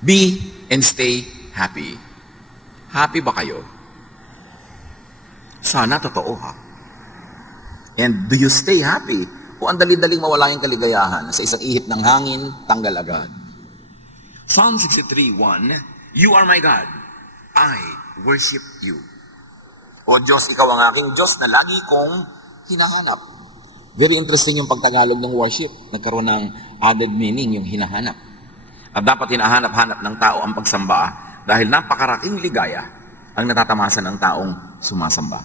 Be and stay happy. Happy ba kayo? Sana totoo ha. And do you stay happy? O ang dali-daling mawala yung kaligayahan sa isang ihip ng hangin, tanggal agad. Psalm 63:1, You are my God. I worship you. O Diyos, ikaw ang aking Diyos na lagi kong hinahanap. Very interesting yung pagtagalog ng worship. Nagkaroon ng added meaning yung hinahanap. At dapat hinahanap-hanap ng tao ang pagsamba dahil napakaraking ligaya ang natatamasa ng taong sumasamba.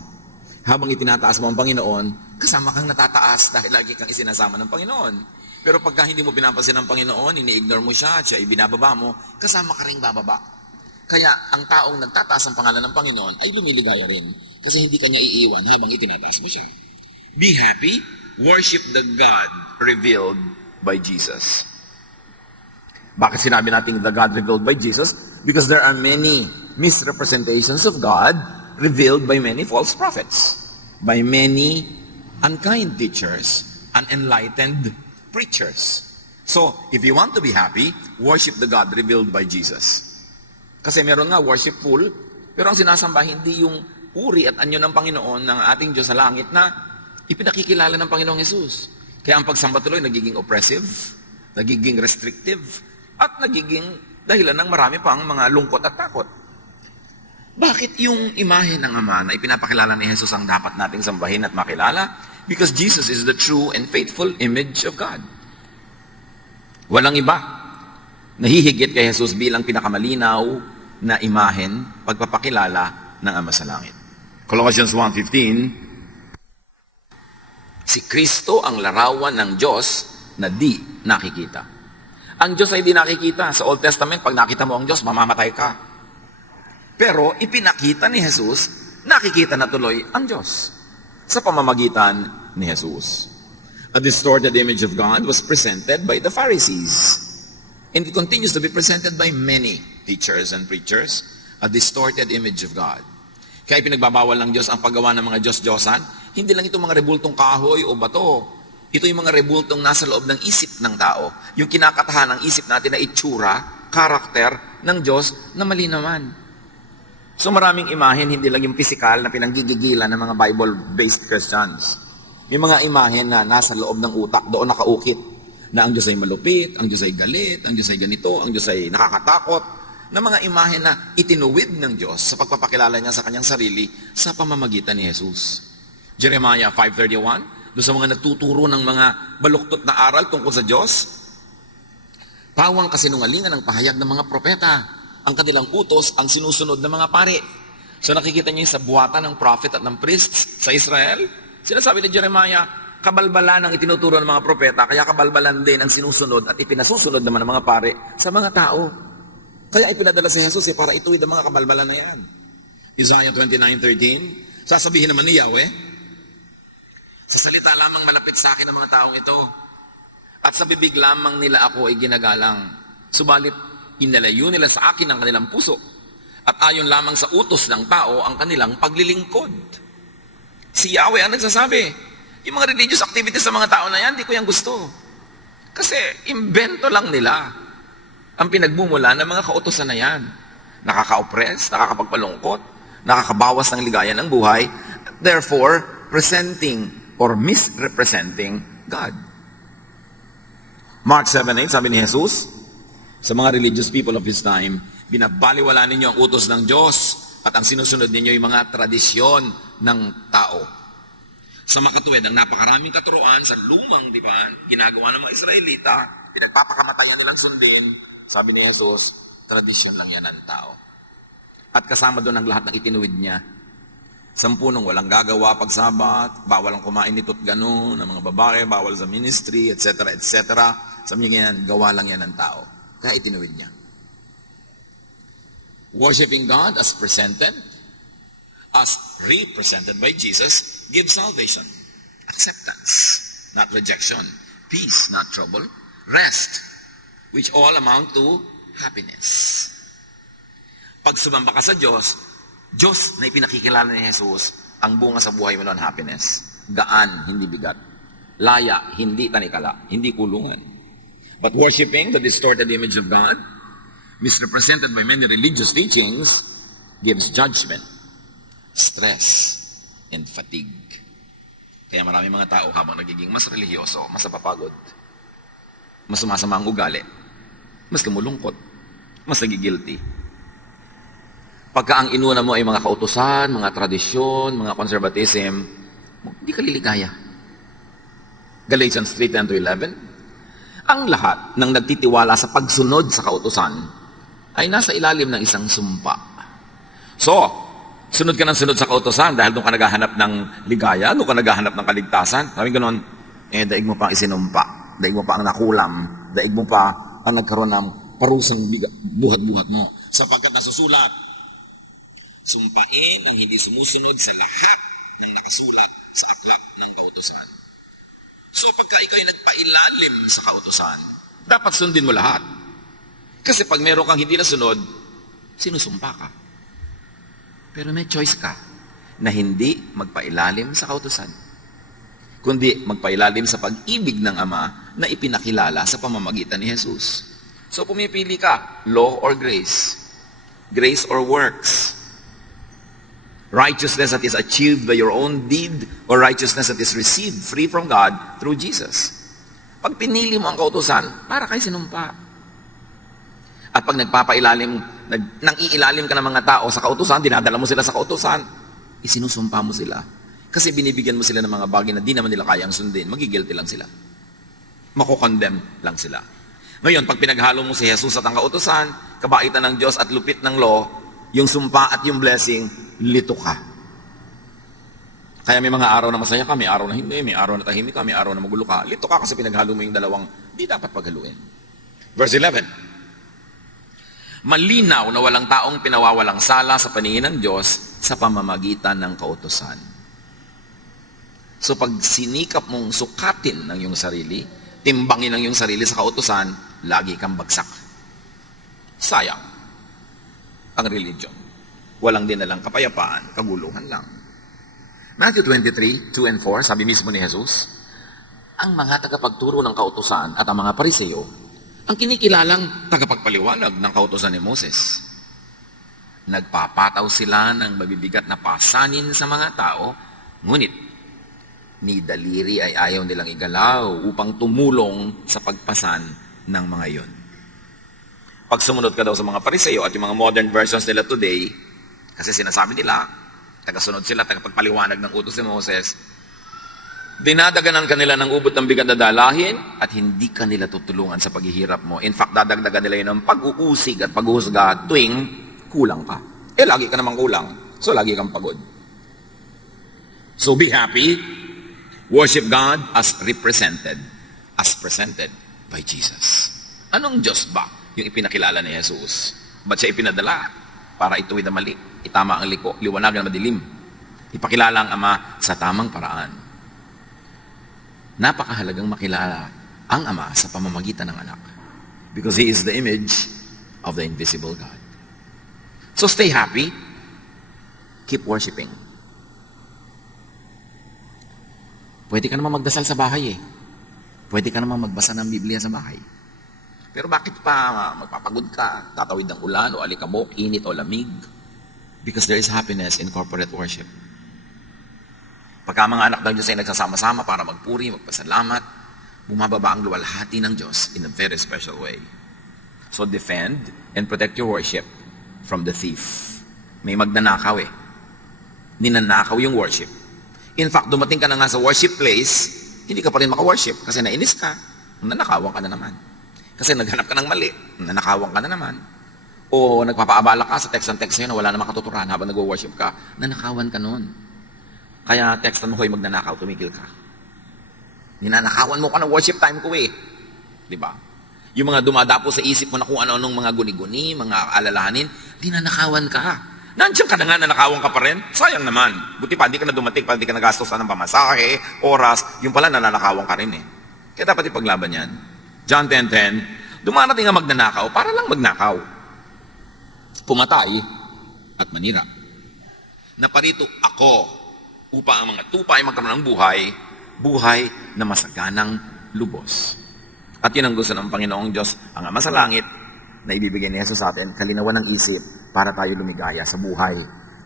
Habang itinataas mo ang Panginoon, kasama kang natataas dahil lagi kang isinasama ng Panginoon. Pero pagka hindi mo pinapansin ng Panginoon, ini-ignore mo siya at siya ibinababa mo, kasama ka rin bababa. Kaya ang taong nagtataas ang pangalan ng Panginoon ay lumiligaya rin kasi hindi kanya iiwan habang itinataas mo siya. Be happy, worship the God revealed by Jesus. Bakit sinabi natin the God revealed by Jesus? Because there are many misrepresentations of God revealed by many false prophets, by many unkind teachers, unenlightened preachers. So, if you want to be happy, worship the God revealed by Jesus. Kasi meron nga worshipful, pero ang sinasamba hindi yung uri at anyo ng Panginoon ng ating Diyos sa langit na ipinakikilala ng Panginoong Jesus. Kaya ang pagsamba tuloy nagiging oppressive, nagiging restrictive, at nagiging dahilan ng marami pang mga lungkot at takot. Bakit yung imahe ng Ama na ipinapakilala ni Jesus ang dapat nating sambahin at makilala? Because Jesus is the true and faithful image of God. Walang iba nahihigit kay Jesus bilang pinakamalinaw na imahen pagpapakilala ng Ama sa langit. Colossians 1:15, si Kristo ang larawan ng Diyos na di nakikita. Ang Diyos ay di nakikita. Sa Old Testament, pag nakita mo ang Diyos, mamamatay ka. Pero ipinakita ni Jesus, nakikita na tuloy ang Diyos sa pamamagitan ni Jesus. A distorted image of God was presented by the Pharisees. And it continues to be presented by many teachers and preachers, a distorted image of God. Kaya pinagbabawal ng Diyos ang paggawa ng mga Diyos-Diyosan. Hindi lang ito mga rebultong kahoy o bato. Ito yung mga rebultong nasa loob ng isip ng tao. Yung kinakatahan ng isip natin na itsura, karakter ng Diyos na mali naman. So maraming imahen, hindi lang yung physical na pinanggigigilan ng mga Bible-based Christians. May mga imahen na nasa loob ng utak, doon nakaukit, na ang Diyos ay malupit, ang Diyos ay galit, ang Diyos ay ganito, ang Diyos ay nakakatakot, na mga imahen na itinuwid ng Diyos sa pagpapakilala niya sa kanyang sarili sa pamamagitan ni Jesus. Jeremiah 5:31, doon sa mga nagtuturo ng mga baluktot na aral tungkol sa Diyos, pawang kasinungalingan ng pahayag ng mga propeta, ang kanilang utos ang sinusunod ng mga pari. So nakikita niyo sa buhatan ng prophet at ng priests sa Israel, sinasabi ni Jeremiah, kabalbalan ang itinuturo ng mga propeta, kaya kabalbalan din ang sinusunod at ipinasusunod naman ng mga pari sa mga tao. Kaya ipinadala si Jesus para ituwid ang mga kabalbalan na yan. Isaiah 29:13, sasabihin naman ni Yahweh, sa salita lamang malapit sa akin ang mga taong ito, at sa bibig lamang nila ako ay ginagalang. Subalit, inalayo nila sa akin ang kanilang puso, at ayon lamang sa utos ng tao ang kanilang paglilingkod. Si Yahweh ang nagsasabi, yung mga religious activities sa mga tao na yan, di ko yan gusto. Kasi, imbento lang nila ang pinagmumula ng mga kautosan na yan. Nakaka-oppress, nakakapagpalungkot, nakakabawas ng ligaya ng buhay, therefore, presenting or misrepresenting God. Mark 7:8, sabi ni Jesus, sa mga religious people of His time, binabaliwala ninyo ang utos ng Diyos at ang sinusunod ninyo yung mga tradisyon ng tao. Sa makatuwid, ang napakaraming katuruan sa lumang dipan, ginagawa ng mga Israelita, pinagpapakamatayan nilang sundin, sabi ni Jesus, tradisyon lang yan ng tao. At kasama doon ang lahat ng itinuwid niya. 10 walang gagawa pag Sabat, bawal ang kumain nito't gano'n, ng mga babae, bawal sa ministry, etc., etc. Sabi niya yan, gawa lang yan ng tao. Kaya itinuwid niya. Worshipping God as presented, as represented by Jesus, gives salvation, acceptance, not rejection, peace, not trouble, rest, which all amount to happiness. Pag sumamba ka sa Diyos na ipinakikilala ni Jesus, ang bunga sa buhay mo noon, happiness. Gaan, hindi bigat. Laya, hindi tanikala, hindi kulungan. But worshiping the distorted image of God misrepresented by many religious teachings, gives judgment, stress, and fatigue. Kaya marami mga tao habang nagiging mas religyoso, mas napapagod, mas sumasama ang ugali, mas lumulungkot, mas nagigilty. Pagka ang inuna mo ay mga kautusan, mga tradisyon, mga conservatism, hindi ka liligaya. Galatians 3:10-11, ang lahat ng nagtitiwala sa pagsunod sa kautusan ay nasa ilalim ng isang sumpa. So, sunod ka ng sunod sa kautusan dahil doon ka naghahanap ng ligaya, doon ka naghahanap ng kaligtasan. Sabi ganon, daig mo pa ang isinumpa, daig mo pa ang nakulam, daig mo pa ang nagkaroon ng parusang buhat-buhat mo. Sapagkat nasusulat, sumpain ang hindi sumusunod sa lahat ng nakasulat sa aklat ng kautusan. So pagka ikaw ay nagpailalim sa kautusan, dapat sundin mo lahat. Kasi pag meron kang hindi nasunod, sinusumpa ka. Pero may choice ka na hindi magpailalim sa kautusan, kundi magpailalim sa pag-ibig ng Ama na ipinakilala sa pamamagitan ni Jesus. So pumipili ka, law or grace? Grace or works? Righteousness that is achieved by your own deed or righteousness that is received free from God through Jesus. Pag pinili mo ang kautusan, para kay sinumpa. At pag nagpapailalim, nang iilalim ka ng mga tao sa kautusan, dinadala mo sila sa kautusan, isinusumpa mo sila. Kasi binibigyan mo sila ng mga bagay na di naman nila kayang sundin, magigilty lang sila. Makukondemn lang sila. Ngayon, pag pinaghalo mo si Jesus at ang kautusan, kabaitan ng Diyos at lupit ng law, yung sumpa at yung blessing, lito ka. Kaya may mga araw na masaya ka, may araw na hindi, may araw na tahimik ka, may araw na magulo ka. Lito ka kasi pinaghalo mo yung dalawang di dapat paghaluin. Verse 11. Malinaw na walang taong pinawawalang sala sa paningin ng Diyos sa pamamagitan ng kautusan. So pag sinikap mong sukatin ng iyong sarili, timbangin ng iyong sarili sa kautusan, lagi kang bagsak. Sayang ang religion. Walang dinalang kapayapaan, kaguluhan lang. Matthew 23:2 and 4, sabi mismo ni Jesus, ang mga tagapagturo ng kautusan at ang mga pariseo, ang kinikilalang tagapagpaliwanag ng kautusan ni Moses. Nagpapataw sila ng mabibigat na pasanin sa mga tao, ngunit ni daliri ay ayaw nilang igalaw upang tumulong sa pagpasan ng mga yon. Pag sumunod ka daw sa mga pariseo at yung mga modern versions nila today, kasi sinasabi nila, tagasunod sila, tagapagpaliwanag ng utos ni Moses, dinadaganan kanila ng ubot ng bigat na dalahin at hindi kanila tutulungan sa paghihirap mo. In fact, dadagdagan nila yun ng pag-uusig at pag-uhusga tuwing kulang ka. Lagi ka namang kulang. So, lagi kang pagod. So, be happy. Worship God as represented, as presented by Jesus. Anong Diyos ba yung ipinakilala ni Jesus? Ba't siya ipinadala? Para ituwid ang mali, itama ang liko, liwanagan ang madilim. Ipakilala ang Ama sa tamang paraan. Napakahalagang makilala ang Ama sa pamamagitan ng anak. Because He is the image of the invisible God. So stay happy. Keep worshiping. Pwede ka naman magdasal sa bahay eh. Pwede ka naman magbasa ng Biblia sa bahay. Pero bakit pa magpapagod ka? Tatawid ng ulan o alikabok, init o lamig? Because there is happiness in corporate worship. Pagka mga anak ng Diyos ay nagsasama-sama para magpuri, magpasalamat, bumababa ang luwalhati ng Diyos in a very special way. So defend and protect your worship from the thief. May magnanakaw eh. Ninanakaw yung worship. In fact, dumating ka na nga sa worship place, hindi ka pa rin maka-worship kasi nainis ka, nanakawan ka na naman. Kasi naghanap ka ng mali, nanakawan ka na naman. O nagpapaabala ka sa text and text sa'yo na wala namang katuturan habang nag-worship ka, nanakawan ka nun. Kaya textan mo ko yung magnanakaw, tumigil ka. Ninanakawan mo ka ng worship time ko eh. Di ba? Yung mga dumadapo sa isip mo na kung ano-anong mga guni-guni, mga alalahanin, ninanakawan ka. Nandiyan ka na nga, nanakawan ka pa rin. Sayang naman. Buti pa, hindi ka na dumating, pa hindi ka nagastos ng pamasahe, oras, yung pala nananakawan ka rin eh. Kaya dapat ipaglaban yan. John 10:10, dumarating ang magnanakaw para lang magnakaw. Pumatay at manira. Naparito ako upang ang mga tupa ay magkaroon ng buhay na masaganang lubos. At yun ang gusto ng Panginoong Diyos, ang Ama sa langit, na ibibigay ni Jesus sa atin, kalinawan ng isip para tayo lumigaya sa buhay.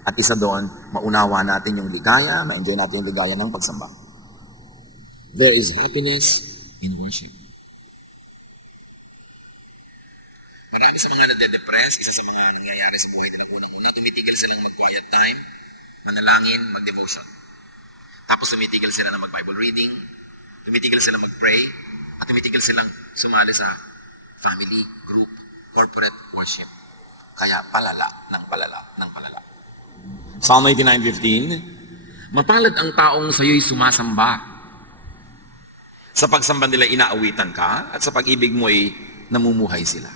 At isa doon, maunawa natin yung ligaya, ma-enjoy natin yung ligaya ng pagsamba. There is happiness in worship. Marami sa mga nade-depress, isa sa mga nangyayari sa buhay nila unang-una, tumitigil silang mag-quiet time, manalangin, mag-devotion. Tapos tumitigil sila na mag-Bible reading, tumitigil sila mag-pray, at tumitigil silang sumali sa family, group, corporate worship. Kaya palala ng palala ng palala. Psalm 89:15, mapalad ang taong sa'yo'y sumasamba. Sa pagsamba nila inaawitan ka, at sa pag-ibig mo ay namumuhay sila.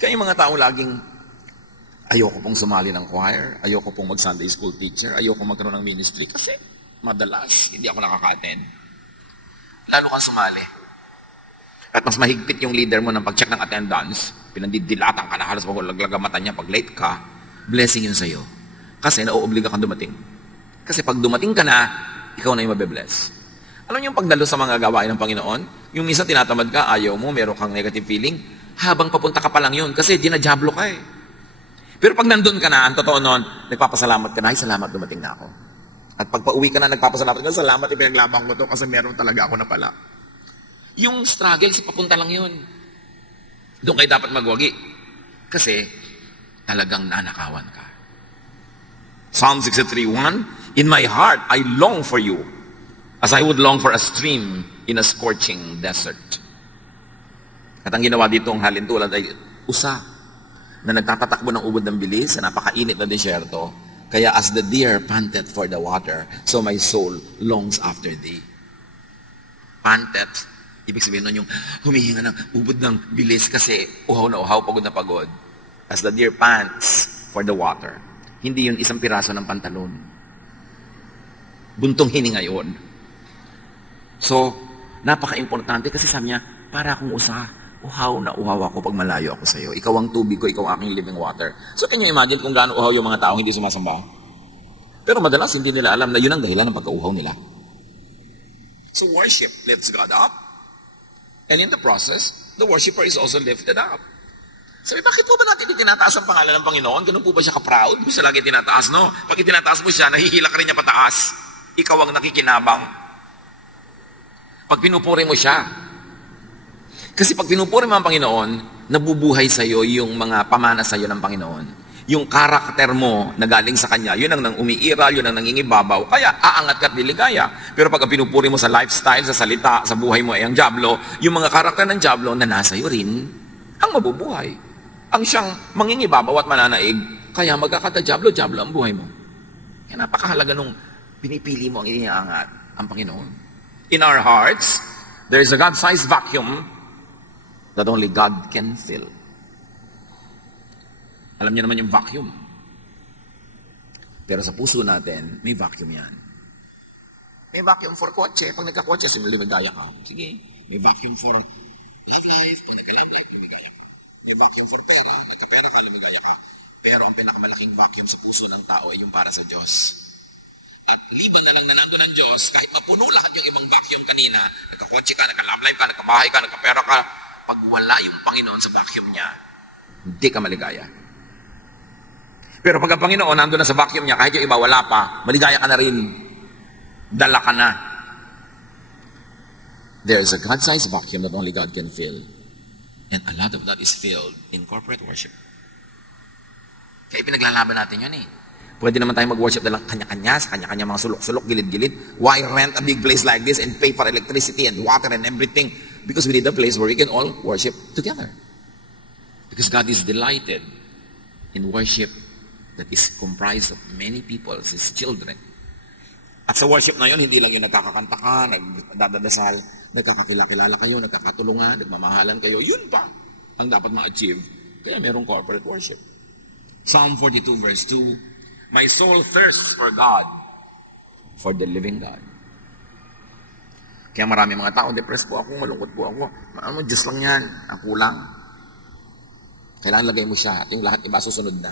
Kaya yung mga tao laging, ayoko pong sumali ng choir, ayoko pong mag-Sunday school teacher, ayoko magkaroon ng ministry, kasi madalas hindi ako nakaka-attend. Lalo kang sumali. At mas mahigpit yung leader mo ng pag-check ng attendance, pinandidilatan ka na halos maglaglag ang mata niya pag late ka, blessing yun sa'yo. Kasi nauobliga kang dumating. Kasi pag dumating ka na, ikaw na yung mabe-bless. Alam niyo yung pagdalo sa mga gawain ng Panginoon? Yung minsan tinatamad ka, ayaw mo, meron kang negative feeling, habang papunta ka pa lang yun, kasi dinajablo ka eh. Pero pag nandun ka na, ang totoo nun, nagpapasalamat ka na, ay salamat dumating na ako. At pag pauwi ka na, nagpapasalamat ka, salamat ipinaglabang ko to kasi meron talaga ako na pala. Yung struggle, si papunta lang yun. Doon kayo dapat magwagi. Kasi talagang nanakawan ka. Psalm 63:1, in my heart, I long for you, as I would long for a stream in a scorching desert. At ang ginawa dito ang halintulad ay usa na nagtatatakbo ng ubod ng bilis sa napakainit na desyerto. Kaya as the deer panted for the water, so my soul longs after thee. Panted, ibig sabihin nun yung humihinga ng ubod ng bilis kasi uhaw na uhaw, pagod na pagod. As the deer pants for the water. Hindi yun isang piraso ng pantalon. Buntong hininga yun. So, napaka-importante kasi sabi niya, para akong usa, uhaw na uhaw ako pag malayo ako sa iyo. Ikaw ang tubig ko, ikaw ang aking living water. So, can you imagine kung gaano uhaw yung mga tao hindi sumasamba? Pero madalas hindi nila alam na yun ang dahilan ng pagkauhaw nila. So, worship lifts God up. And in the process, the worshiper is also lifted up. Sabi, bakit po ba natin itinataas ang pangalan ng Panginoon? Ganun po ba siya ka-proud? Gusto lagi tinataas, no? Pag itinataas mo siya, nahihila ka rin niya pataas. Ikaw ang nakikinabang. Pag pinupuri mo siya. Kasi pag pinupuri mo ang Panginoon, nabubuhay sa iyo yung mga pamana sa iyo ng Panginoon. Yung karakter mo na galing sa Kanya, yun ang nang umiiral, yun ang nangingibabaw, kaya aangat ka at diligaya. Pero pag ang pinupuri mo sa lifestyle, sa salita, sa buhay mo ay ang dyablo, yung mga karakter ng dyablo na nasa iyo rin, ang mabubuhay. Ang siyang mangingibabaw at mananaig, kaya magkakata-dyablo ang buhay mo. Kaya napakahalaga nung pinipili mo ang iniangat ang Panginoon. In our hearts, there is a God-sized vacuum that only God can fill. Alam niyo naman yung vacuum. Pero sa puso natin, may vacuum yan. May vacuum for kotse. Pag nagka-kotse, lumigaya ka. Sige. May vacuum for love life. Pag nagka-love life, lumigaya ka. May vacuum for pera. Nagka-pera ka, lumigaya ka. Pero ang pinakamalaking vacuum sa puso ng tao ay yung para sa Diyos. At liban na lang na nandun ng Diyos, kahit mapuno lahat yung ibang vacuum kanina, nagka-kotse ka, nagka-love life ka, nagka-bahay ka, nagka-pera ka, pag wala yung Panginoon sa vacuum niya, hindi ka maligaya. Pero pag ang Panginoon nandun na sa vacuum niya, kahit yung iba wala pa, maligaya ka na rin. Dala ka na. There's a God-sized vacuum that only God can fill. And a lot of that is filled in corporate worship. Kaya pinaglalaban natin yun eh. Pwede naman tayo mag-worship na lang kanya-kanya, sa kanya-kanya mga sulok-sulok, gilid-gilid. Why rent a big place like this and pay for electricity and water and everything? Because we need a place where we can all worship together. Because God is delighted in worship that is comprised of many people, His children. At sa worship na yun, hindi lang yung nagkakakanta ka, nagdadasal, nagkakakilala kayo, nagkakatulungan, nagmamahalan kayo. Yun pa ang dapat ma-achieve. Kaya merong corporate worship. Psalm 42 verse 2, my soul thirsts for God, for the living God. Kaya marami mga tao, depressed po ako, malungkot po ako. Ano, Diyos lang yan, ako lang. Kailangan lagay mo siya at yung lahat iba susunod na.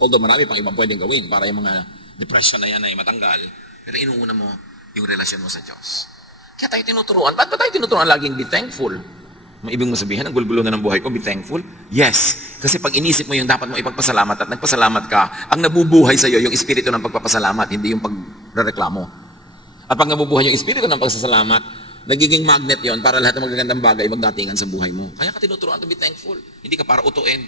Although marami pang ibang pwedeng gawin para yung mga depression na yan ay matanggal, pero inuuna mo yung relasyon mo sa Diyos. Kaya tayo tinuturuan. Ba't ba tayo tinuturuan laging be thankful? Maibig mo sabihin, ang gulo na ng buhay ko, be thankful? Yes. Kasi pag inisip mo yung dapat mo ipagpasalamat at nagpasalamat ka, ang nabubuhay sa iyo yung espiritu ng pagpapasalamat, hindi yung pagreklamo. At pag nabubuhay yung espiritu ng pagsasalamat, nagiging magnet yon para lahat ng magagandang bagay magdatingan sa buhay mo. Kaya ka tinuturuan to be thankful. Hindi ka para utuin.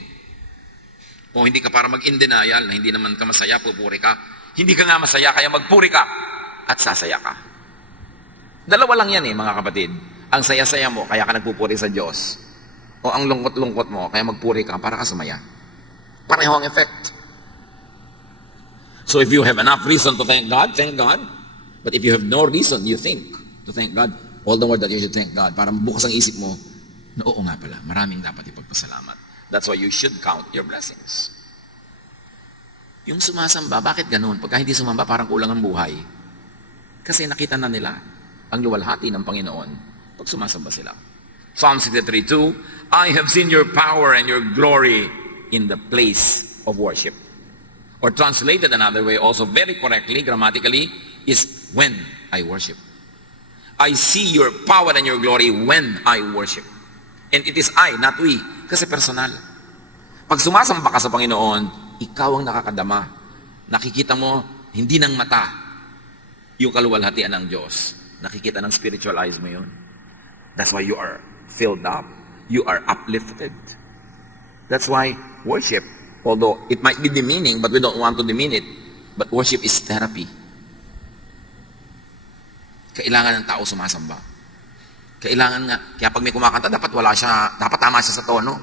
O hindi ka para mag-in denial na hindi naman ka masaya, pupuri ka. Hindi ka nga masaya, kaya magpuri ka at sasaya ka. Dalawa lang yan mga kapatid. Ang saya-saya mo, kaya ka nagpupuri sa Diyos. O ang lungkot-lungkot mo, kaya magpuri ka para ka sumaya. Pareho ang effect. So if you have enough reason to thank God, thank God. But if you have no reason, you think to thank God, all the more that you should thank God. Para bukas ang isip mo, na oo nga pala, maraming dapat ipagpasalamat. That's why you should count your blessings. Yung sumasamba, bakit ganun? Pagka hindi sumamba, parang kulang ang buhay. Kasi nakita na nila ang luwalhati ng Panginoon pag sumasamba sila. Psalm 63:2, I have seen your power and your glory in the place of worship. Or translated another way, also very correctly, grammatically, is when I worship. I see your power and your glory when I worship. And it is I, not we. Kasi personal. Pag sumasamba ka sa Panginoon, ikaw ang nakakadama. Nakikita mo, hindi ng mata, yung kaluwalhatian ng Diyos. Nakikita ng spiritual eyes mo yun. That's why you are filled up. You are uplifted. That's why worship, although it might be demeaning, but we don't want to demean it, but worship is therapy. Kailangan ng tao sumasamba. Kailangan nga, kaya pag may kumakanta, dapat tama siya sa tono.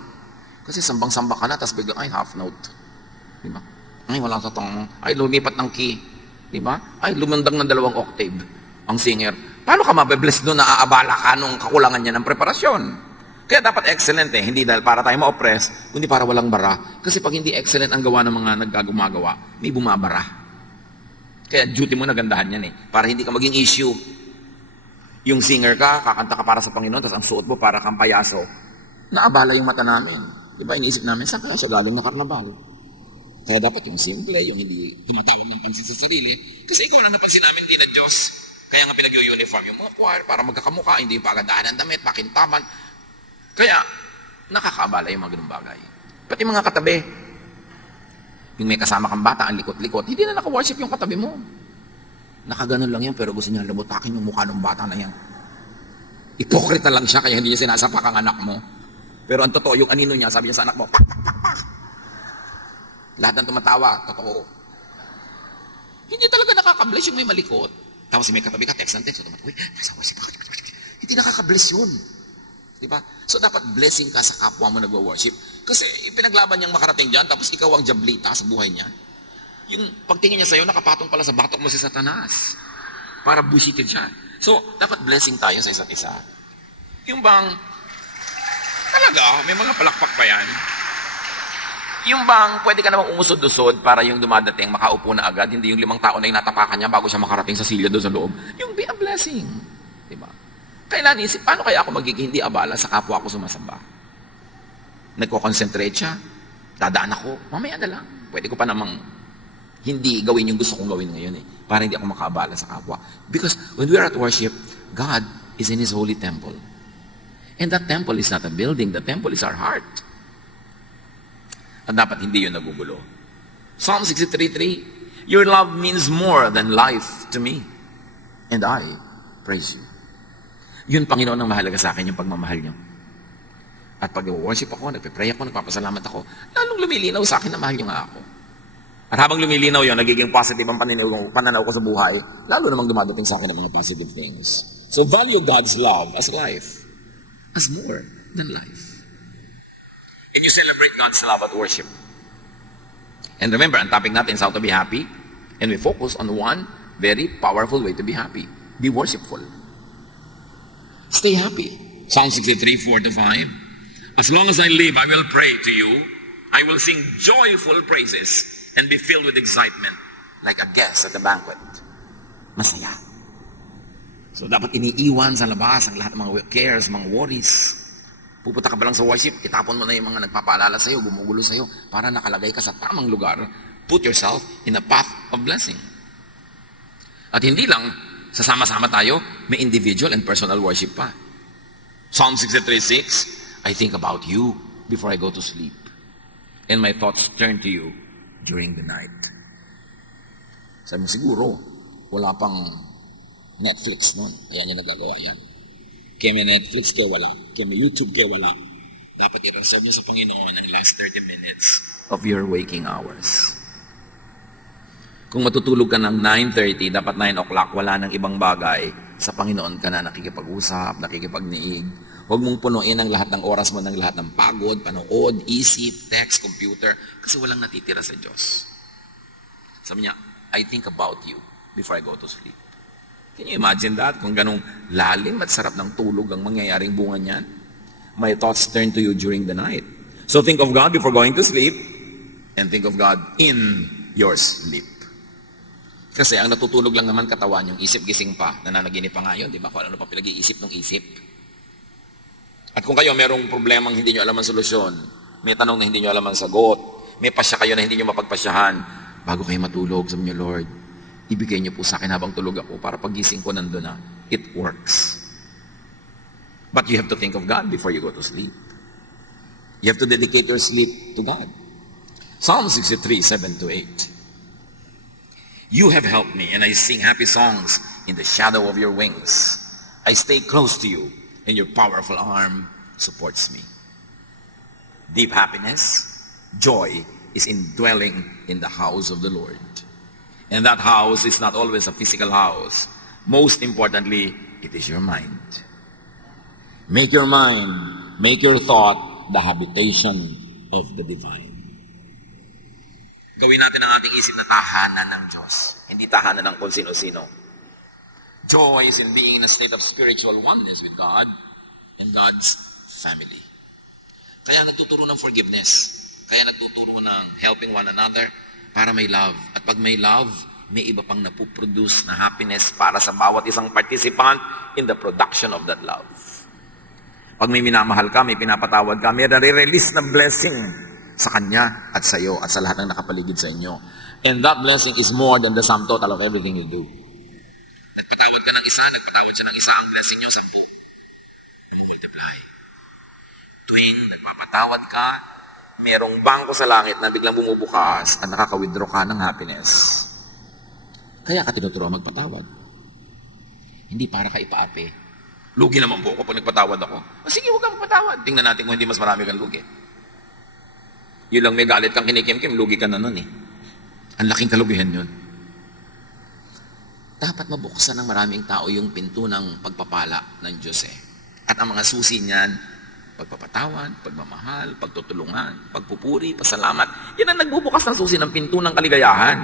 Kasi sambang-samba ka na, tapos biglang, ay, half note. Diba? Ay, wala sa tono. Ay, lumipat ng key. Diba? Ay, lumandag ng 2 octave ang singer. Paano ka mabe-bless doon na aabala ka nung kakulangan niya ng preparasyon? Kaya dapat excellent hindi dahil para tayo ma-oppress, kundi para walang bara. Kasi pag hindi excellent ang gawa ng mga naggagumagawa, may bumabara. Kaya duty mo na gandahan yan para hindi ka maging issue. Yung singer ka, kakanta ka para sa Panginoon, tapos ang suot mo para kang payaso. Naabala yung mata namin. Di ba? Iniisip namin, saan kaya siya galing na karnabal? Kaya dapat yung simple, yung hindi pinatawag ng pansin sa sarili. Kasi ikaw lang napansin namin din ng Diyos. Kaya nga pinag-uniform yung mga choir para magkakamukha, hindi yung pagandahan ng damit, pakintaman. Kaya, nakakaabala yung mga ganung bagay. Pati mga katabi. Yung may kasama kang bata, ang likot-likot, hindi na naka-worship yung katabi mo. Nakaganon lang yan, pero gusto niya lumutakin yung mukha ng bata na yan. Ipokrita lang siya, kaya hindi niya sinasapak ang anak mo. Pero ang totoo, yung anino niya, sabi niya sa anak mo, pak, pak, pak, pak. Lahat ng tumatawa, totoo. Hindi talaga nakaka-bless yung may malikot. Tapos may katabi ka, text and text. Uy, nasa worship ako. Hindi nakaka-bless yun. Diba? So dapat blessing ka sa kapwa mo nagwa-worship. Kasi ipinaglaban niyang makarating dyan, tapos ikaw ang jablita sa buhay niya. Yung pagtingin niya sa'yo, nakapatong pala sa batok mo si Satanas. Para busitin siya. So, dapat blessing tayo sa isa't isa. Yung bang, talaga, may mga palakpak pa yan. Yung bang, pwede ka namang umusod-usod para yung dumadating, makaupo na agad, hindi yung 5 tao na yung natapakan niya bago siya makarating sa silya doon sa loob. Yung be a blessing. Diba? Kailan isip, paano kaya ako magiging hindi abala sa kapwa ko sumasamba? Nagko-concentrate siya, dadaan ako, mamaya na lang. Pwede ko pa namang hindi gawin yung gusto kong gawin ngayon para hindi ako makaabala sa kapwa. Because when we are at worship, God is in His holy temple. And that temple is not a building, the temple is our heart. At dapat hindi yun nagugulo. Psalm 63:3, your love means more than life to me, and I praise you. Yun, Panginoon, ang mahalaga sa akin, yung pagmamahal niyo. At pag worship ako, nagpe-pray ako, nagpapasalamat ako, lalong lumilinaw sa akin na mahal niyo nga ako. At habang lumilinaw yun, nagiging positive ang pananaw ko sa buhay, lalo namang dumadating sa akin ng mga positive things. So value God's love as life, as more than life. And you celebrate God's love at worship. And remember, ang topic natin is how to be happy. And we focus on one very powerful way to be happy. Be worshipful. Stay happy. Psalm 63:4-5. As long as I live, I will pray to you. I will sing joyful praises and be filled with excitement like a guest at the banquet. Masaya. So dapat iniiwan sa labas ang lahat ng mga cares, mga worries. Pupunta ka ba lang sa worship, itapon mo na yung mga nagpapaalala sa'yo, gumugulo sa'yo, para nakalagay ka sa tamang lugar. Put yourself in a path of blessing. At hindi lang, sasama-sama tayo, may individual and personal worship pa. Psalm 63:6, I think about you before I go to sleep. And my thoughts turn to you during the night. Sabi mo, siguro, wala pang Netflix nun. Kaya niya nagagawa yan. Kaya may Netflix, kaya wala. Kaya may YouTube, kaya wala. Dapat i-reserve niya sa Panginoon ang last 30 minutes of your waking hours. Kung matutulog ka ng 9:30, dapat 9 o'clock, wala nang ibang bagay. Sa Panginoon ka na nakikipag-usap, nakikipagniig. Huwag mong punuin ang lahat ng oras mo ng lahat ng pagod, panood, isip, text, computer, kasi walang natitira sa Diyos. Sabi niya, I think about you before I go to sleep. Can you imagine that? Kung ganong lalim at sarap ng tulog ang mangyayaring bunga niyan? My thoughts turn to you during the night. So think of God before going to sleep, and think of God in your sleep. Kasi ang natutulog lang naman katawan, yung isip gising pa, nananaginip pa nga yun, di ba? Kung ano pa pinag-iisip ng isip. At kung kayo merong problemang hindi nyo alam ang solusyon, may tanong na hindi nyo alam ang sagot, may pasya kayo na hindi nyo mapagpasyahan, bago kayo matulog, sabi nyo, Lord, ibigay nyo po sa akin habang tulog ako para pagising ko nandun na. It works. But you have to think of God before you go to sleep. You have to dedicate your sleep to God. Psalm 63, 7-8. You have helped me, and I sing happy songs in the shadow of your wings. I stay close to you, and your powerful arm supports me. Deep happiness, joy is in dwelling in the house of the Lord. And that house is not always a physical house. Most importantly, it is your mind. Make your mind, make your thought the habitation of the divine. Gawin natin ang ating isip na tahanan ng Diyos, hindi tahanan ng kung sino-sino. Joy is in being in a state of spiritual oneness with God and God's family. Kaya nagtuturo ng forgiveness. Kaya nagtuturo ng helping one another para may love. At pag may love, may iba pang napuproduce na happiness para sa bawat isang participant in the production of that love. Pag may minamahal ka, may pinapatawad ka, may nare-release na blessing sa Kanya at sa iyo at sa lahat ng nakapaligid sa inyo. And that blessing is more than the sum total of everything you do. Nagpatawad ka ng isa, nagpatawad siya ng isa, ang blessing niyo, 10. Multiply. Tuwing nagpapatawad ka, merong bangko sa langit na biglang bumubukas at nakaka-withdraw ka ng happiness. Kaya ka tinuturo magpatawad. Hindi para ka ipaapi. Lugi naman po ako pag nagpatawad ako. O sige, huwag kang magpatawad. Tingnan natin kung hindi mas marami kang lugi. Yun lang may galit kang kinikim-kim, lugi ka na nun eh. Ang laking kalugihan yun. Dapat mabuksan ng maraming tao yung pinto ng pagpapala ng Diyos eh. At ang mga susi niyan, pagpapatawad, pagmamahal, pagtutulungan, pagpupuri, pasalamat. Yan ang nagbubukas ng susi ng pinto ng kaligayahan.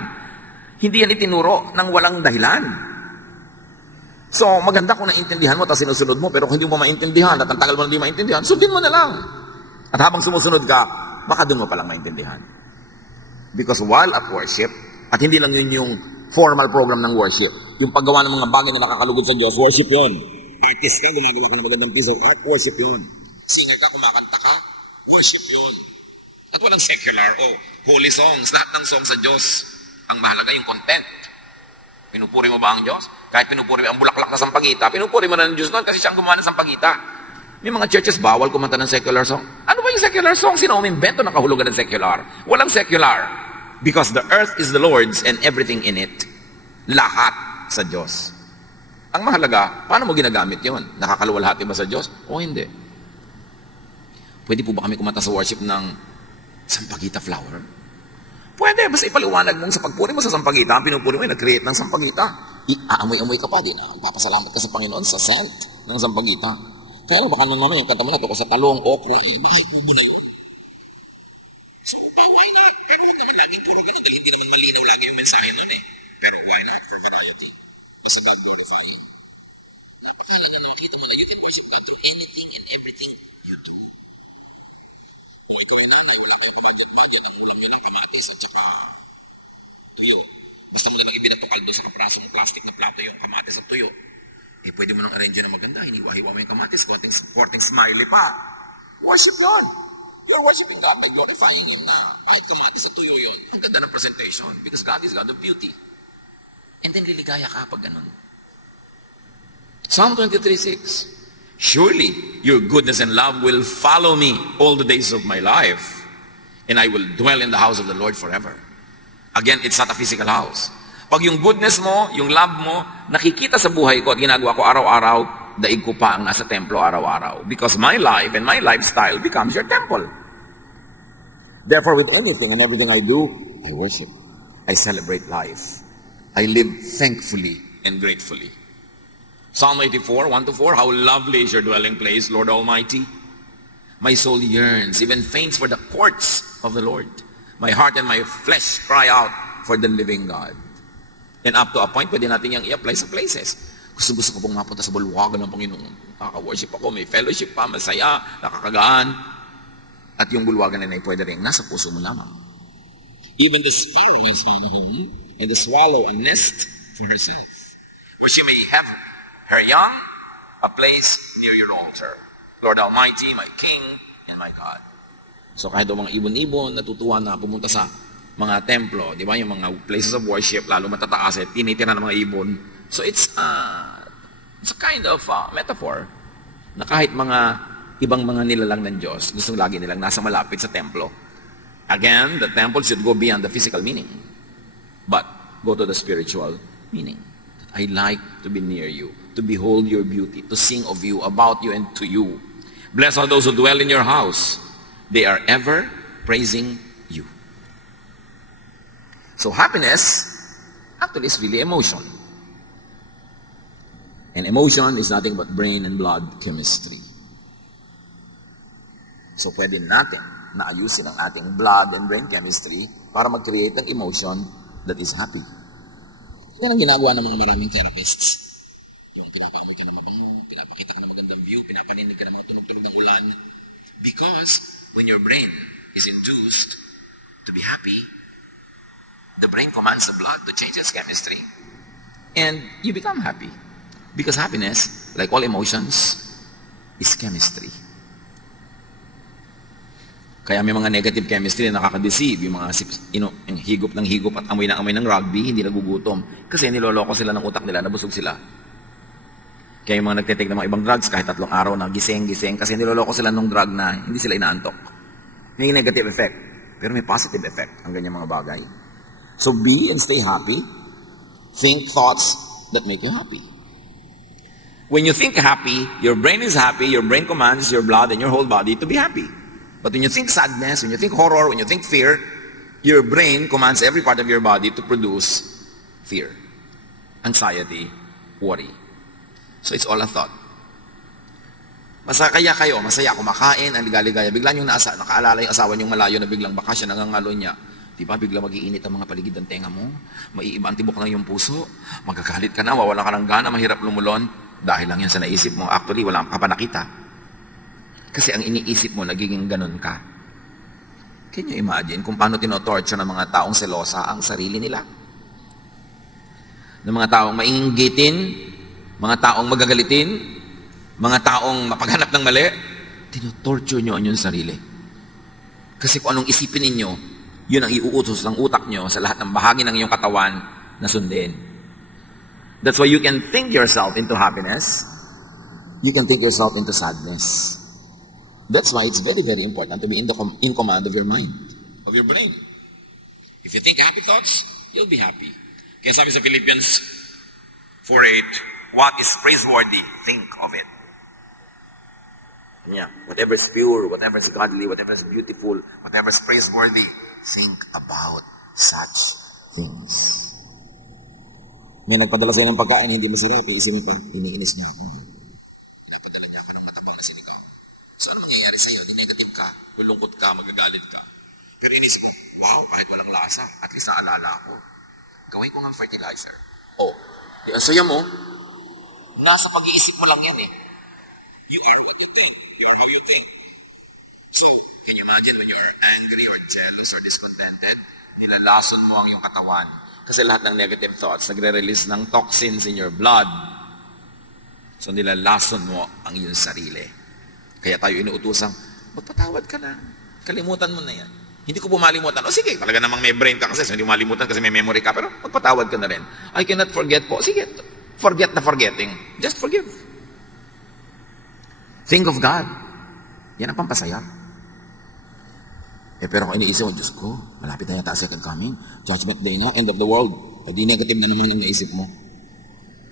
Hindi yan itinuro ng walang dahilan. So, maganda kung naintindihan mo, tapos sinusunod mo, pero kung hindi mo maintindihan, at ang tagal mo na hindi maintindihan, sundin mo na lang. At habang sumusunod ka, baka doon mo palang maintindihan. Because while at worship, at hindi lang yun yung formal program ng worship, yung paggawa ng mga bagay na nakakalugod sa Diyos, worship yun. Artist ka, gumagawa ka ng magandang piece of art, worship yun. Singer ka, kumakanta ka, worship yun. At walang secular o holy songs, lahat ng songs sa Diyos. Ang mahalaga yung content. Pinupuri mo ba ang Diyos? Kahit pinupuri mo ang bulaklak na sampagita, pinupuri mo na ng Diyos noon kasi siya ang gumawa ng sampagita. May mga churches bawal kumanta ng secular song. Ano ba yung secular song? Sino umimbento ng kahulugan ng secular? Walang secular. Because the earth is the Lord's and everything in it. Lahat sa Diyos. Ang mahalaga, paano mo ginagamit yon? Nakakaluwalhati ba sa Diyos? O hindi? Pwede po ba kami kumanta sa worship ng sampagita flower? Pwede, basta ipaliwanag mong sa pagpuri mo sa sampagita, ang pinupuri mo ay nag-create ng sampagita. Aamoy-amoy ka pa din, papasalamat ka sa Panginoon sa scent ng sampagita. Kaya baka naman yung kanta mo na ito sa talong, okra, bakit mo muna yun? So, why not? Pero huwag naman laging puro ganun dahil hindi naman malinaw lagi yung mensahe nun eh. Pero why not for variety? Basta God glorifying. Napakalaga na makita mo na you can worship God through anything and everything you do. Kung ikaw ay nanay, wala kayong kabadget-budget, ang ulam nyo lang kamatis at saka tuyo. Basta mo nalang ibinatukal doon sa kaprasong plastic na plato yung kamatis at tuyo. Eh, pwede mo nang arrange na maganda, hiniwa-hiwa mo yung kamatis, konting smiley pa. Worship yun. You're worshiping God by glorifying Him na kahit kamatis at tuyo yun. Ang ganda ng presentation because God is God of beauty. And then liligaya ka pag ganun. Psalm 23:6. Surely your goodness and love will follow me all the days of my life, and I will dwell in the house of the Lord forever. Again, it's not a physical house. Pag yung goodness mo, yung love mo, nakikita sa buhay ko at ginagawa ko araw-araw, daig ko pa ang nasa templo araw-araw. Because my life and my lifestyle becomes your temple. Therefore, with anything and everything I do, I worship. I celebrate life. I live thankfully and gratefully. Psalm 84, 1-4, how lovely is your dwelling place, Lord Almighty. My soul yearns, even faints for the courts of the Lord. My heart and my flesh cry out for the living God. And up to a point, pwede natin yung i-apply sa places. Gusto ko pong mapunta sa bulwagan ng Panginoon. Nakaka-worship ako, may fellowship pa, masaya, nakakagaan. At yung bulwagan na pwede rin nasa puso mo lamang. Even the sparrow has found a home, and the swallow a nest for herself, where she may have her young, a place near your altar. Lord Almighty, my King and my God. So kahit ang mga ibon-ibon, natutuwa na pumunta sa mga templo, di ba? Yung mga places of worship, lalo matataas, tinitira ng mga ibon. So it's a kind of metaphor na kahit mga ibang mga nilalang ng Diyos, gusto lagi nilang nasa malapit sa templo. Again, the temple should go beyond the physical meaning, but go to the spiritual meaning. I like to be near you, to behold your beauty, to sing of you, about you, and to you. Blessed are those who dwell in your house. They are ever praising you. So happiness actually is really emotion. And emotion is nothing but brain and blood chemistry. So pwede natin na ayusin ang ating blood and brain chemistry para mag-create ng emotion that is happy. Yan ang ginagawa ng mga maraming therapists. Yung pinapaamoy ka ng mabango, pinapakita ka ng magandang view, pinapanindig ka ng mga tunog-tunog ng ulan. Because when your brain is induced to be happy, the brain commands the blood to change its chemistry. And you become happy. Because happiness, like all emotions, is chemistry. Kaya may mga negative chemistry na nakaka-deceive. Yung mga yung higop ng higop at amoy ng rugby, hindi nagugutom. Kasi niloloko sila ng utak nila, nabusog sila. Kaya yung mga nagtitake ng mga ibang drugs, kahit 3 araw na gising-gising, kasi niloloko sila ng drug na hindi sila inaantok. May negative effect. Pero may positive effect ang ganyan mga bagay. So be and stay happy. Think thoughts that make you happy. When you think happy, your brain is happy, your brain commands your blood and your whole body to be happy. But when you think sadness, when you think horror, when you think fear, your brain commands every part of your body to produce fear, anxiety, worry. So it's all a thought. Masaya kumakain, ang ligaligaya, bigla niyong nakaalala yung asawa niyong malayo na biglang bakasyon, nangangalo niya. Di ba, bigla mag-iinit ang mga paligid ng tenga mo, maiiba ang tibok ng iyong puso, magagalit ka na, mawala ka ng gana, mahirap lumulon, dahil lang yan sa naisip mo. Actually, wala ka pa nakita. Kasi ang iniisip mo, nagiging ganun ka. Can you imagine kung paano tinotorture ng mga taong selosa ang sarili nila? Ng mga taong mainggitin, mga taong magagalitin, mga taong mapaghanap ng mali, tinotorture nyo ang inyong sarili. Kasi kung anong isipin ninyo, yun ang iuutos ng utak nyo sa lahat ng bahagi ng iyong katawan na sundin. That's why you can think yourself into happiness, you can think yourself into sadness. That's why it's very, very important to be in command of your mind, of your brain. If you think happy thoughts, you'll be happy. Kaya sabi sa Philippians 4:8, what is praiseworthy, think of it. Yeah, whatever is pure, whatever is godly, whatever is beautiful, whatever is praiseworthy, think about such things. May nagpadala sa'yo ng pagkain, hindi masarap, iisipin pa, iniinis niya ako. Pinapadala niya ako ng matabang na sinigang. So, ano mangyayari sa'yo? Di negative ka, lulungkot ka, magagalit ka. Pero inisip mo, wow, kahit walang lasa, at least naalala ako. Gawin ko ng fertilizer. Oh, ang saya mo, nasa pag-iisip mo lang yan eh. You are what you think, you are how you think. So, can you imagine when you're angry or jealous or discontented, nilalason mo ang iyong katawan. Kasi lahat ng negative thoughts, nagre-release ng toxins in your blood. So, nilalason mo ang iyong sarili. Kaya tayo inuutosang, magpatawad ka na. Kalimutan mo na yan. Hindi ko pumalimutan. O sige, talaga namang may brain ka kasi, so hindi malimutan kasi may memory ka, pero magpatawad ka na rin. I cannot forget po. Sige, forget the forgetting. Just forgive. Think of God. Yan ang pampasaya. Pero kung iniisip mo, Diyos ko, malapit na yata second coming, judgment day na, end of the world. Di negative na naman yung naisip mo.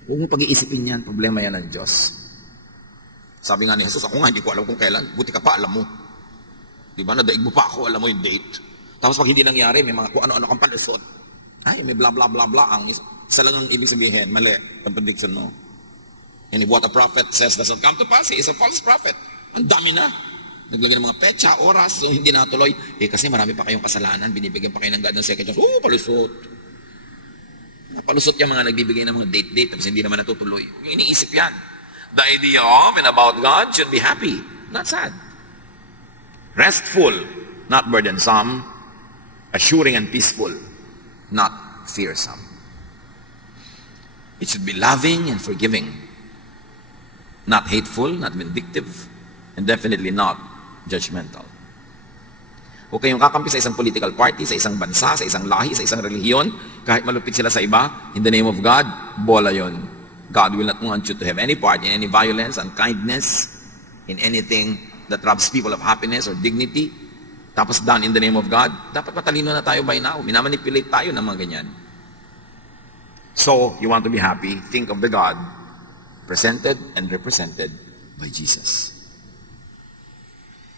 Huwag mo pag-iisipin yan, problema yan ng Diyos. Sabi nga ni Jesus, ako nga hindi ko alam kung kailan, buti ka pa alam mo. Di ba, nadaig mo pa ako, alam mo yung date. Tapos pag hindi nangyari, may mga kung ano-ano kang palusot. Ay, may blah blah blah blah. Ang isa lang ang ibig sabihin, mali, pag-prediction mo. And if what a prophet says doesn't come to pass, he is a false prophet. Ang dami na. Naglagay ng mga petsa, oras, so hindi natuloy. Kasi marami pa kayong kasalanan, binibigyan pa kayo ng God ng second chance. Palusot. Napalusot yung mga nagbibigay ng mga date-date, tapos hindi naman natutuloy. Yung iniisip yan. The idea of and about God should be happy, not sad. Restful, not burdensome. Assuring and peaceful, not fearsome. It should be loving and forgiving, not hateful, not vindictive, and definitely not judgmental. Huwag kayong kakampi sa isang political party, sa isang bansa, sa isang lahi, sa isang relihiyon, kahit malupit sila sa iba, in the name of God, bola yon. God will not want you to have any part in any violence, unkindness, in anything that robs people of happiness or dignity. Tapos done in the name of God, dapat matalino na tayo by now. Minamanipulate tayo ng mga ganyan. So, you want to be happy, think of the God presented and represented by Jesus.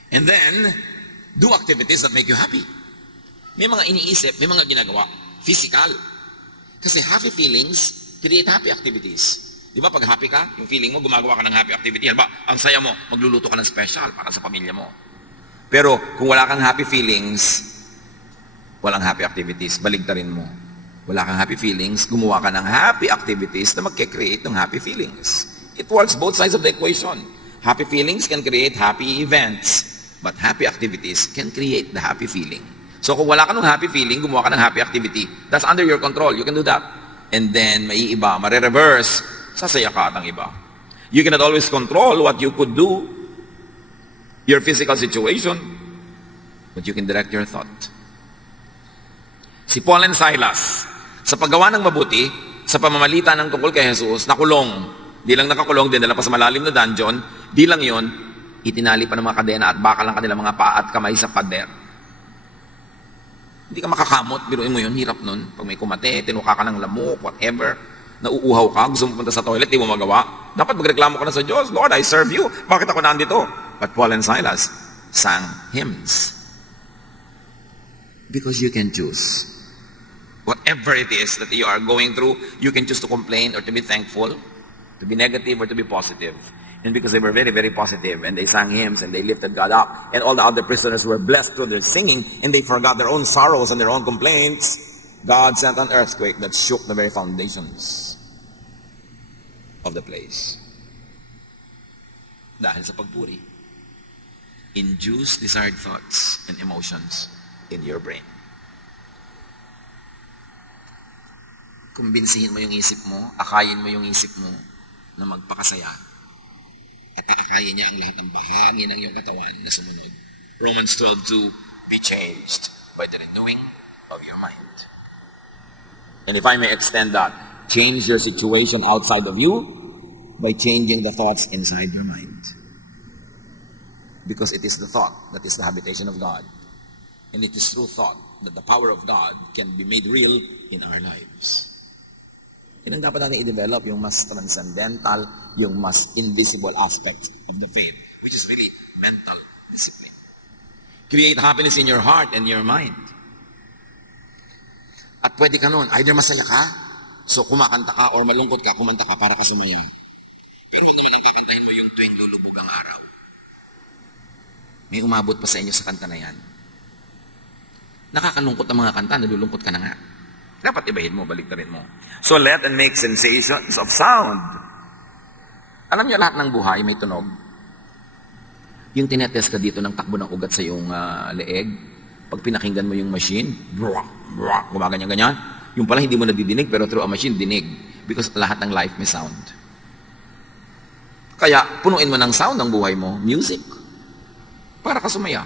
And then, do activities that make you happy. May mga iniisip, may mga ginagawa. Physical. Kasi happy feelings create happy activities. Di ba pag happy ka, yung feeling mo, gumagawa ka ng happy activity. Halimbawa, ang saya mo, magluluto ka ng special para sa pamilya mo. Pero kung wala kang happy feelings, walang happy activities, baligtarin mo. Wala kang happy feelings, gumawa ka ng happy activities na magke-create ng happy feelings. It works both sides of the equation. Happy feelings can create happy events, but happy activities can create the happy feeling. So kung wala ka ng happy feeling, gumawa ka ng happy activity. That's under your control. You can do that. And then, may iba, mare-reverse, sasaya ka at ang iba. You cannot always control what you could do, your physical situation, but you can direct your thought. Si Paul and Silas, sa paggawa ng mabuti, sa pamamalitan ng tungkol kay Jesus, nakulong. Di lang nakakulong, dinala pa sa malalim na dungeon, di lang yon, itinali pa ng mga kadena at bakal ang kanilang mga paa at kamay sa pader. Hindi ka makakamot, biruin mo yun, hirap nun. Pag may kumate, tinuka ka ng lamok, whatever, nauuhaw ka, gusto mo punta sa toilet, di mo magawa. Dapat magreklamo ka na sa Diyos, Lord, I serve you. Bakit ako nandito? But Paul and Silas sang hymns. Because you can choose. Whatever it is that you are going through, you can choose to complain or to be thankful, to be negative or to be positive. And because they were very, very positive, and they sang hymns, and they lifted God up, and all the other prisoners were blessed through their singing, and they forgot their own sorrows and their own complaints, God sent an earthquake that shook the very foundations of the place. Dahil sa pagpuri. Induce desired thoughts and emotions in your brain. Kumbinsihin mo yung isip mo, akayin mo yung isip mo na magpakasaya. At aakayin niya ang lahat ng bahagi ng iyong katawan na sumunod. Romans 12:2, be changed by the renewing of your mind. And if I may extend that, change your situation outside of you by changing the thoughts inside your mind. Because it is the thought that is the habitation of God. And it is through thought that the power of God can be made real in our lives. Yan ang dapat natin i-develop, yung mas transcendental, yung mas invisible aspect of the faith, which is really mental discipline. Create happiness in your heart and your mind. At pwede ka nun, either masaya ka, so kumakanta ka, or malungkot ka, kumanta ka para ka sumaya. Pero huwag naman ang kakantahin mo yung tuwing lulubog ang araw. May umabot pa sa inyo sa kanta na yan. Nakakalungkot ang mga kanta, nalulungkot ka na nga. Dapat ibahin mo, baliktarin mo. So let and make sensations of sound. Alam niyo lahat ng buhay may tunog. Yung tinetest ka dito ng takbo ng ugat sa iyong leeg, pag pinakinggan mo yung machine, bruwak, bruwak, gumaganyan-ganyan. Yung pala hindi mo nadidinig, pero through a machine, dinig. Because lahat ng life may sound. Kaya, punuin mo ng sound ang buhay mo, music. Para ka sumaya.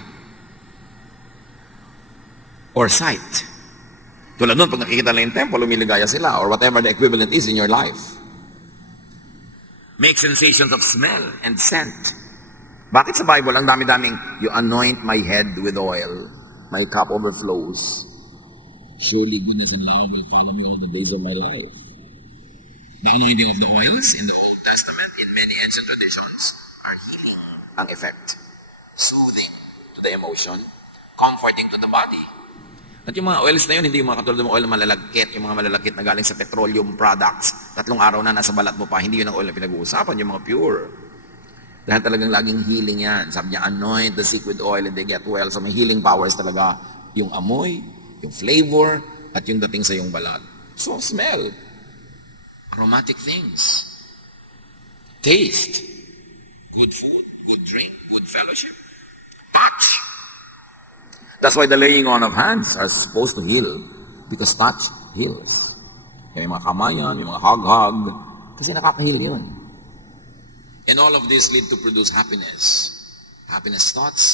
Or sight. Tulad nun, pag nakikita lang yung temple, lumiligaya sila, or whatever the equivalent is in your life. Make sensations of smell and scent. Bakit sa Bible, ang dami-daming, you anoint my head with oil, my cup overflows. Surely goodness and love will follow me all the days of my life. The anointing of the oils in the Old Testament, in many ancient traditions, are healing ang effect. Soothing to the emotion, comforting to the body. At yung mga oils na yun, hindi yung mga katulad ng oil na malalagkit, yung mga malalagkit na galing sa petroleum products, 3 araw na nasa balat mo pa, hindi yun ang oil na pinag-uusapan, yung mga pure. Dahil talagang laging healing yan. Sabi niya, anoint the sick with oil and they get well. So may healing powers talaga. Yung amoy, yung flavor, at yung dating sa yung balat. So smell. Aromatic things. Taste. Good food, good drink, good fellowship. Touch. That's why the laying on of hands are supposed to heal. Because touch heals. May mga kamayan, may mga hug-hug. Kasi nakaka-heal yun. And all of this lead to produce happiness. Happiness thoughts,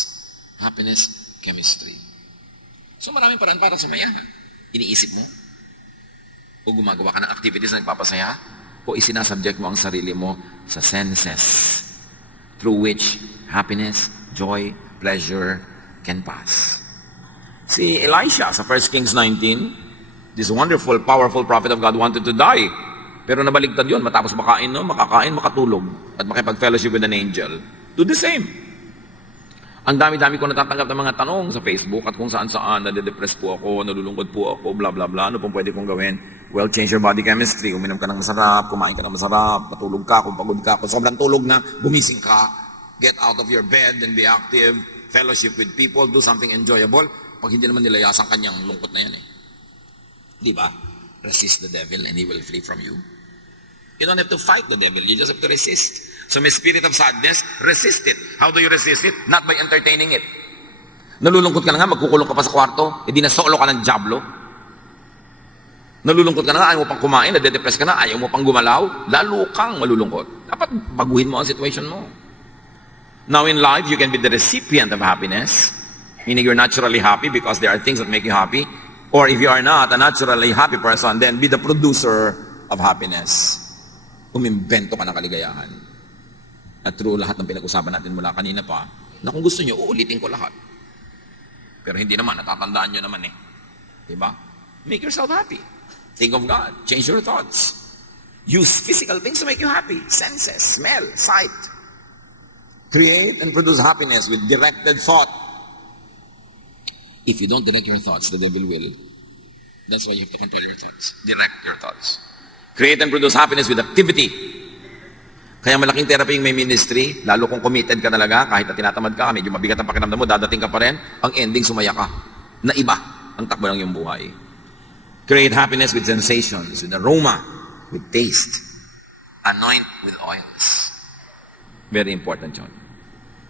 happiness chemistry. So maraming paraan para sumayahan. Iniisip mo, o gumagawa ka ng activities na nagpapasaya, o isinasubject mo ang sarili mo sa senses through which happiness, joy, pleasure can pass. Si Elisha sa 1 Kings 19, this wonderful, powerful prophet of God wanted to die. Pero nabaligtad yun, matapos makakain, makatulog, at makipag-fellowship with an angel. Do the same. Ang dami-dami ko natatanggap ng mga tanong sa Facebook at kung saan-saan, nade-depress po ako, nalulungkot po ako, bla bla bla, ano pong pwede kong gawin? Well, change your body chemistry, uminom ka ng masarap, kumain ka ng masarap, matulog ka, kung pagod ka, kung sobrang tulog na, gumising ka, get out of your bed and be active, fellowship with people, do something enjoyable. Pag hindi naman nilayasan kanyang lungkot na yan eh. Di ba? Resist the devil and he will flee from you. You don't have to fight the devil. You just have to resist. So may spirit of sadness, resist it. How do you resist it? Not by entertaining it. Nalulungkot ka na nga, magkukulong ka pa sa kwarto, hindi na solo ka ng diablo. Nalulungkot ka na nga, ayaw mo pang kumain, nade-depress ka na, ayaw mo pang gumalaw, lalo kang malulungkot. Dapat baguhin mo ang situation mo. Now in life, you can be the recipient of happiness, meaning you're naturally happy because there are things that make you happy. Or if you are not a naturally happy person, then be the producer of happiness. Umimbento ka ng kaligayahan. At through lahat ng pinag-usapan natin mula kanina pa, na kung gusto nyo, uulitin ko lahat. Pero hindi naman, natatandaan nyo naman eh. Diba? Make yourself happy. Think of God. Change your thoughts. Use physical things to make you happy. Senses, smell, sight. Create and produce happiness with directed thought. If you don't direct your thoughts, the devil will. That's why you have to control your thoughts. Direct your thoughts. Create and produce happiness with activity. Kaya malaking therapy yung may ministry, lalo kung committed ka talaga, kahit na tinatamad ka, medyo mabigat ang pakiramdam mo, dadating ka pa rin, ang ending sumaya ka. Na iba ang takbo ng iyong buhay. Create happiness with sensations, with aroma, with taste. Anoint with oils. Very important yun.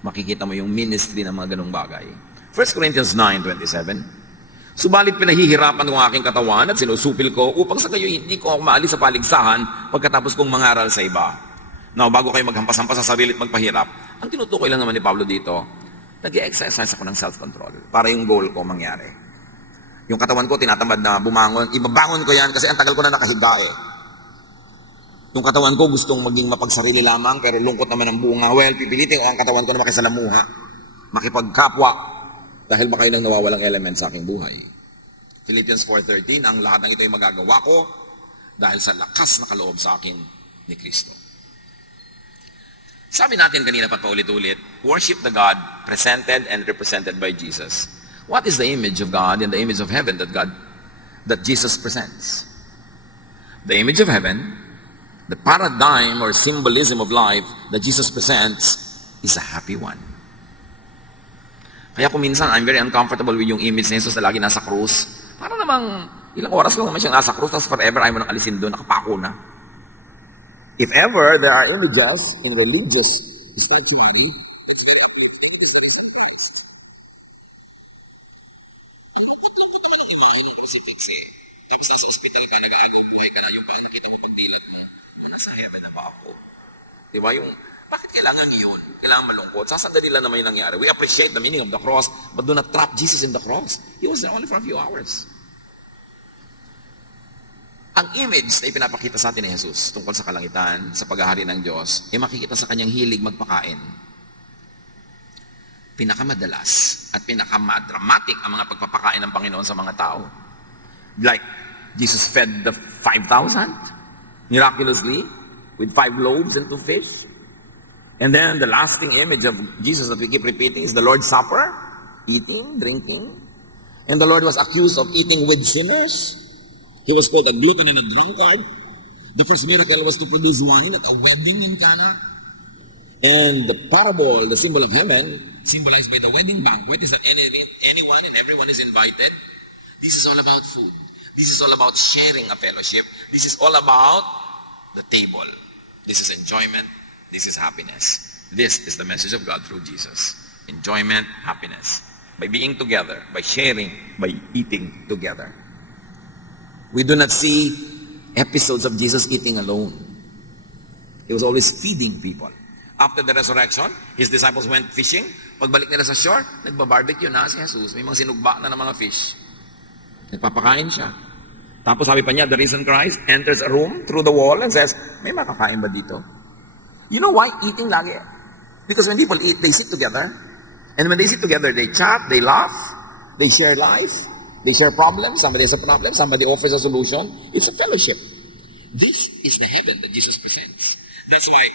Makikita mo yung ministry ng mga ganong bagay. 1 Corinthians 9:27. Subalit pinahihirapan ko ang aking katawan at sinusupil ko upang sa gayo hindi ko ako maalis sa paligsahan pagkatapos kong mangaral sa iba. Now, bago kayo maghampas-hampas sa sarili at magpahirap, ang tinutukoy lang naman ni Pablo dito, nag-exercise ako ng self-control para yung goal ko mangyari. Yung katawan ko tinatamad na bumangon, ibabangon ko yan kasi ang tagal ko na nakahiga eh. Yung katawan ko gustong maging mapagsarili lamang pero lungkot naman ang bunga. Well, pipilitin ko ang katawan ko na makisalamuha, makipagkapwa, dahil baka yun ang nawawalang element sa aking buhay. Philippians 4:13, ang lahat ng ito ay magagawa ko dahil sa lakas na kaloob sa akin ni Kristo. Sabi natin kanina pa paulit-ulit, worship the God presented and represented by Jesus. What is the image of God and the image of heaven that Jesus presents? The image of heaven, the paradigm or symbolism of life that Jesus presents is a happy one. Kaya kung minsan, I'm very uncomfortable with yung image ni Jesus na lagi nasa krus. Para namang, ilang oras lang naman siya nasa krus, tapos forever ayaw mo nang alisin doon, nakapako na. If ever there are images in religious spirituality, it's very uplifting because that is Christ. Lungkot-lungkot naman ang iwain ng crucifix eh. Tapos nasa ospital ka, nag-aagaw buhay ka na, yung parang nakita mo yung dilat mo, nasa heaven na ba ako? Di ba yung, bakit kailangan yun? Kailangan malungkot. Sasandali lang naman yung nangyari. We appreciate the meaning of the cross, but do not trap Jesus in the cross. He was there only for a few hours. Ang image na ipinapakita sa atin ni Jesus tungkol sa kalangitan, sa paghahari ng Diyos, ay makikita sa kanyang hilig magpakain. pinakamadalas at pinakamadramatic ang mga pagpapakain ng Panginoon sa mga tao. Like, Jesus fed the 5,000 miraculously with 5 loaves and 2 fish. And then the lasting image of Jesus that we keep repeating is the Lord's Supper, eating, drinking. And the Lord was accused of eating with sinners. He was called a glutton and a drunkard. The first miracle was to produce wine at a wedding in Cana. And the parable, the symbol of heaven, symbolized by the wedding banquet, is that anyone and everyone is invited. This is all about food. This is all about sharing a fellowship. This is all about the table. This is enjoyment. This is happiness. This is the message of God through Jesus. Enjoyment, happiness. By being together, by sharing, by eating together. We do not see episodes of Jesus eating alone. He was always feeding people. After the resurrection, his disciples went fishing. Pagbalik nila sa shore, nagbabarbecue na si Jesus. May mga sinugba na ng mga fish. Nagpapakain siya. Tapos sabi pa niya, the risen Christ enters a room through the wall and says, may makakain ba dito? You know why eating lagi? Because when people eat, they sit together. And when they sit together, they chat, they laugh, they share life, they share problems. Somebody has a problem, somebody offers a solution. It's a fellowship. This is the heaven that Jesus presents. That's why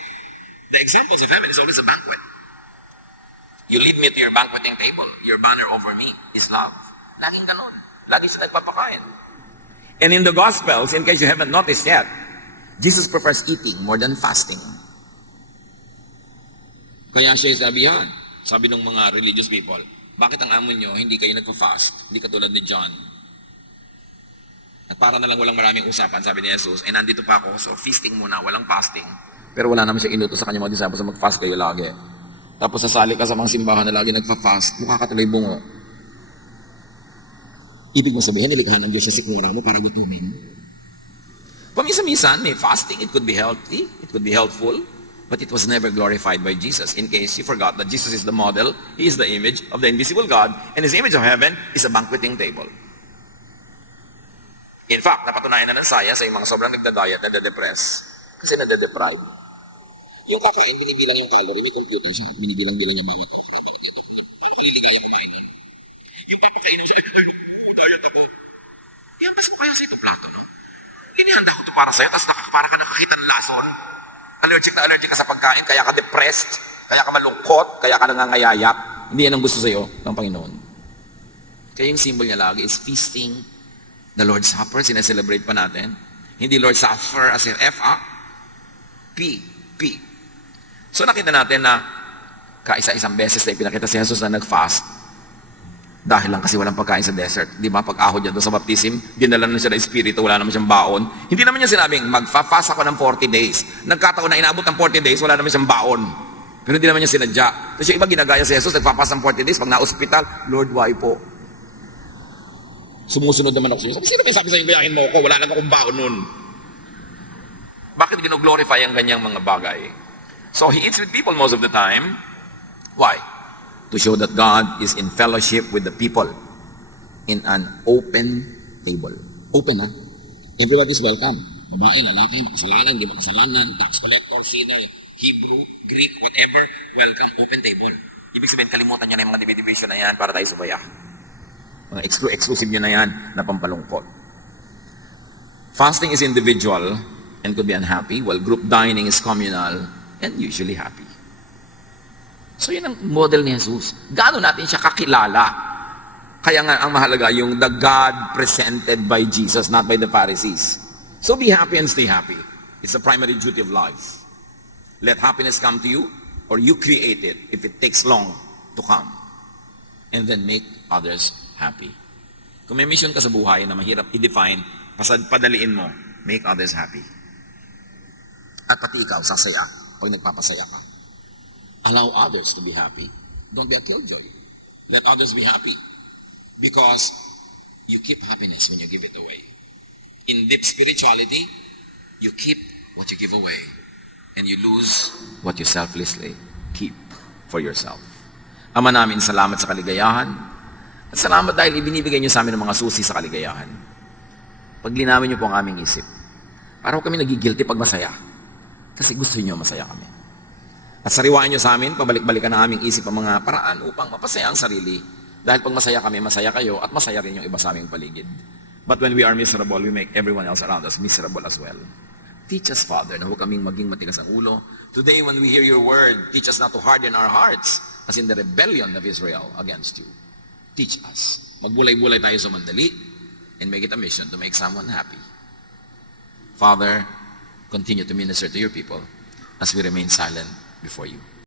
the examples of heaven is always a banquet. You lead me to your banqueting table. Your banner over me is love. Laging ganon. Lagi siya nagpapakain. And in the Gospels, in case you haven't noticed yet, Jesus prefers eating more than fasting. Kaya siya sabihan, sabi ng mga religious people, bakit ang amo nyo, hindi kayo nagpa-fast? Hindi katulad ni John. At para na lang walang maraming usapan, sabi ni Jesus, eh nandito pa ako, so feasting muna, walang fasting. Pero wala naman siya inutos sa kanyang mga disciples na mag-fast kayo lagi. Tapos sasali ka sa mga simbahan na lagi nagpa-fast, mukha ka tuloy bungo. Ibig mo sabihin, nilikha ng Diyos sa sikmura mo para gutumin. Pamisa-misan, may fasting, it could be healthy, it could be helpful, but it was never glorified by Jesus. In case you forgot that Jesus is the model, He is the image of the invisible God, and His image of heaven is a banqueting table. In fact, napatunayan na ng science sa mga sobrang nagda-diet, nagda-depress, kasi nagda-deprive. Yung kakain, binibilang yung calorie, may computer siya, binibilang-bilang yung mga kaliligayang kumain. Yung papakainin siya, diet ako. Iambas mo kaya sa itong plato, no? Inihanda ko ito para sa'yo, tapos para ka nakakita ng lason. Allergic ka sa pagkain, kaya ka depressed, kaya ka malungkot, kaya ka nangangayayak. Hindi yan ang gusto sa'yo ng Panginoon. Kaya yung symbol niya lagi is feasting, the Lord's Supper, sineselebrate pa natin. Hindi Lord's Supper as in P. So nakita natin na kaisa-isang beses na ipinakita si Jesus na nag-fast dahil lang kasi walang pagkain sa desert. Di ba? Pag-ahod niya doon sa baptism, dinala na siya ng Espiritu, wala naman siyang baon. Hindi naman niya sinabing, magfa-fast ako ng 40 days. Nagkataon na inaabot ng 40 days, wala naman siyang baon. Pero hindi naman niya sinadya. Tapos yung iba ginagaya si Jesus, nagpa-fast ng 40 days, pag na-hospital, Lord, why po? Sumusunod naman ako sa iyo. Sino may sabi sa iyo, gayahin mo ako, wala lang akong baon nun. Bakit gino-glorify ang ganyang mga bagay? So he eats with people most of the time. Why? To show that God is in fellowship with the people in an open table. Open, ha? Everybody's welcome. Babae, lalaki, makasalanan, hindi makasalanan, tax collector, sinner, Hebrew, Greek, whatever, welcome, open table. Ibig sabihin, kalimutan niya na yung mga division na yan para tayo sumaya. Mga exclusive niya na yan na pampalungkot. Fasting is individual and could be unhappy, while group dining is communal and usually happy. So yun ang model ni Jesus. Gaano natin siya kakilala? Kaya nga ang mahalaga yung the God presented by Jesus, not by the Pharisees. So be happy and stay happy. It's the primary duty of life. Let happiness come to you, or you create it if it takes long to come. And then make others happy. Kung may mission ka sa buhay na mahirap i-define, padaliin mo, make others happy. At pati ikaw, sasaya pag nagpapasaya ka. Allow others to be happy. Don't be a killjoy. Let others be happy. Because you keep happiness when you give it away. In deep spirituality, you keep what you give away. And you lose what you selflessly keep for yourself. Ama namin, salamat sa kaligayahan. At salamat dahil ibinibigay niyo sa amin ng mga susi sa kaligayahan. Paglinawin niyo po ang aming isip. Para kami nagigilty pag masaya. Kasi gusto niyo masaya kami. At sariwain nyo sa amin, pabalik-balikan ang aming isip ang mga paraan upang mapasaya ang sarili. Dahil pag masaya kami, masaya kayo, at masaya rin yung iba sa aming paligid. But when we are miserable, we make everyone else around us miserable as well. Teach us, Father, na huwag kaming maging matigas ang ulo. Today, when we hear your word, teach us not to harden our hearts as in the rebellion of Israel against you. Teach us. Magbulay-bulay tayo sa mandali and make it a mission to make someone happy. Father, continue to minister to your people as we remain silent before you.